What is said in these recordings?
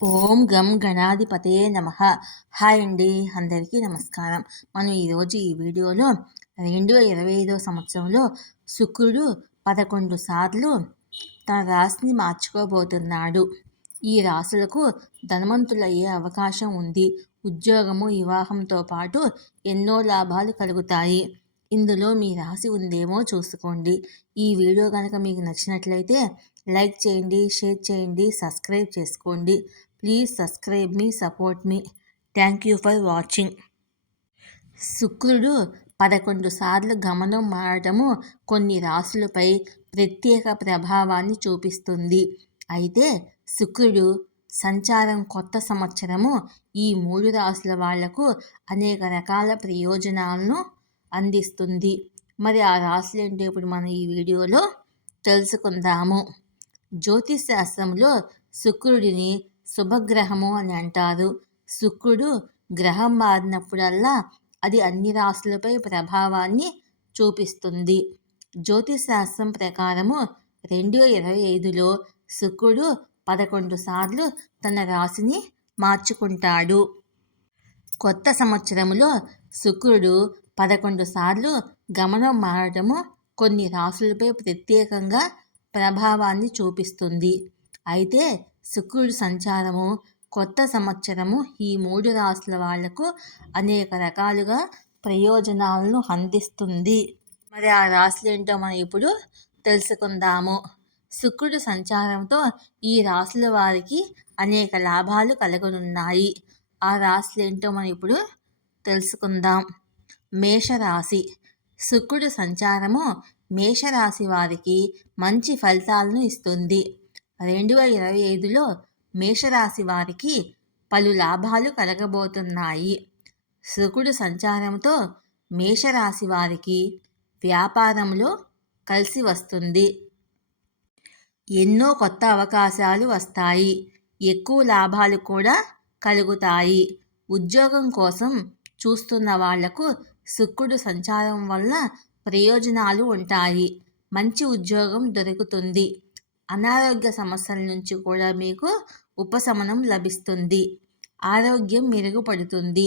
ఓం గం గణాధిపతయే నమః. హాయ్ అండి, అందరికీ నమస్కారం. మనం ఈరోజు ఈ వీడియోలో 2025 సంవత్సరంలో శుక్రుడు 11 సార్లు తన రాశిని మార్చుకోబోతున్నాడు. ఈ రాశులకు ధనవంతులయ్యే అవకాశం ఉంది. ఉద్యోగము, వివాహంతో పాటు ఎన్నో లాభాలు కలుగుతాయి. ఇందులో మీ రాశి ఉందేమో చూసుకోండి. ఈ వీడియో కనుక మీకు నచ్చినట్లయితే లైక్ చేయండి, షేర్ చేయండి, సబ్స్క్రైబ్ చేసుకోండి. Please subscribe me, support me. Thank you for watching. శుక్రుడు 11 సార్లు గమనం మారటము కొన్ని రాశులపై ప్రత్యేక ప్రభావాన్ని చూపిస్తుంది. అయితే శుక్రుడు సంచారం కొత్త సంవత్సరము ఈ 3 రాశుల వాళ్లకు అనేక రకాల ప్రయోజనాలను అందిస్తుంది. మరి ఆ రాశులు ఏంటో ఇప్పుడు మనం ఈ వీడియోలో తెలుసుకుందాము. జ్యోతిష్ శాస్త్రంలో శుక్రుడిని శుభగ్రహము అని అంటారు. శుక్రుడు గ్రహం మారినప్పుడల్లా అది అన్ని రాశులపై ప్రభావాన్ని చూపిస్తుంది. జ్యోతిష్ శాస్త్రం ప్రకారము 2025లో శుక్రుడు 11 సార్లు తన రాశిని మార్చుకుంటాడు. కొత్త సంవత్సరంలో శుక్రుడు 11 సార్లు గమనం మారటము కొన్ని రాశులపై ప్రత్యేకంగా ప్రభావాన్ని చూపిస్తుంది. అయితే శుక్రుడి సంచారము కొత్త సంవత్సరము ఈ 3 రాశుల వాళ్లకు అనేక రకాలుగా ప్రయోజనాలను అందిస్తుంది. మరి ఆ రాశులు ఏంటో మనం ఇప్పుడు తెలుసుకుందాము. శుక్రుడి సంచారంతో ఈ రాశుల వారికి అనేక లాభాలు కలగనున్నాయి. ఆ రాశులు ఏంటో మనం ఇప్పుడు తెలుసుకుందాం. మేషరాశి. శుక్రుడి సంచారము మేషరాశి వారికి మంచి ఫలితాలను ఇస్తుంది. 2025లో మేషరాశి వారికి పలు లాభాలు కలగబోతున్నాయి. శుక్రుడి సంచారంతో మేషరాశి వారికి వ్యాపారంలో కలిసి వస్తుంది. ఎన్నో కొత్త అవకాశాలు వస్తాయి. ఎక్కువ లాభాలు కూడా కలుగుతాయి. ఉద్యోగం కోసం చూస్తున్న వాళ్లకు శుక్రుడు సంచారం వల్ల ప్రయోజనాలు ఉంటాయి. మంచి ఉద్యోగం దొరుకుతుంది. అనారోగ్య సమస్యల నుంచి కూడా మీకు ఉపశమనం లభిస్తుంది. ఆరోగ్యం మెరుగుపడుతుంది.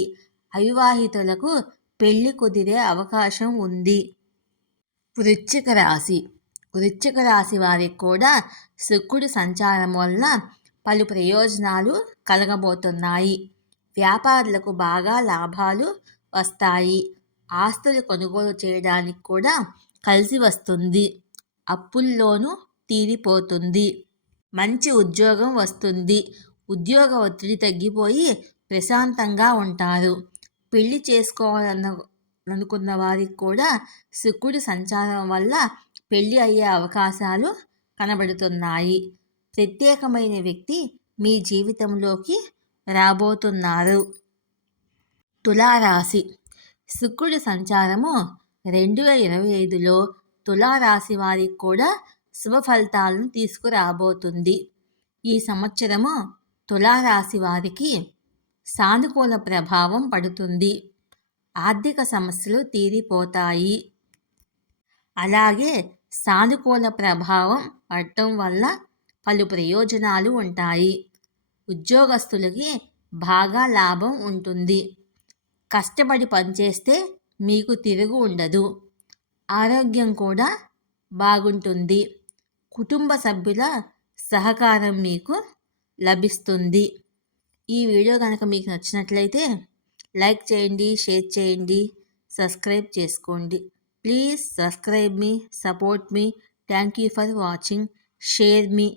అవివాహితులకు పెళ్లి కుదిరే అవకాశం ఉంది. వృశ్చిక రాశి. వృశ్చిక రాశి వారికి కూడా శుక్రుడి సంచారం వల్ల పలు ప్రయోజనాలు కలగబోతున్నాయి. వ్యాపారులకు బాగా లాభాలు వస్తాయి. ఆస్తులు కొనుగోలు చేయడానికి కూడా కలిసి వస్తుంది. అప్పుల్లోనూ తీరిపోతుంది. మంచి ఉద్యోగం వస్తుంది. ఉద్యోగ ఒత్తిడి తగ్గిపోయి ప్రశాంతంగా ఉంటారు. పెళ్లి చేసుకోవాలనుకున్న వారికి కూడా శుక్రుడి సంచారం వల్ల పెళ్లి అయ్యే అవకాశాలు కనబడుతున్నాయి. ప్రత్యేకమైన వ్యక్తి మీ జీవితంలోకి రాబోతున్నారు. తులారాశి. శుక్రుడి సంచారము 2025లో తులారాశి వారికి కూడా శుభ ఫలితాలను తీసుకురాబోతుంది. ఈ సంవత్సరము తులారాశి వారికి సానుకూల ప్రభావం పడుతుంది. ఆర్థిక సమస్యలు తీరిపోతాయి. అలాగే సానుకూల ప్రభావం పడటం వల్ల పలు ప్రయోజనాలు ఉంటాయి. ఉద్యోగస్తులకి బాగా లాభం ఉంటుంది. కష్టపడి పనిచేస్తే మీకు తిరుగు ఉండదు. ఆరోగ్యం కూడా బాగుంటుంది. కుటుంబ సభ్యుల సహకారం మీకు లభిస్తుంది. ఈ వీడియో కనుక మీకు నచ్చినట్లయితే లైక్ చేయండి, షేర్ చేయండి, సబ్స్క్రైబ్ చేసుకోండి. Please subscribe me, support me. Thank you for watching. Share me.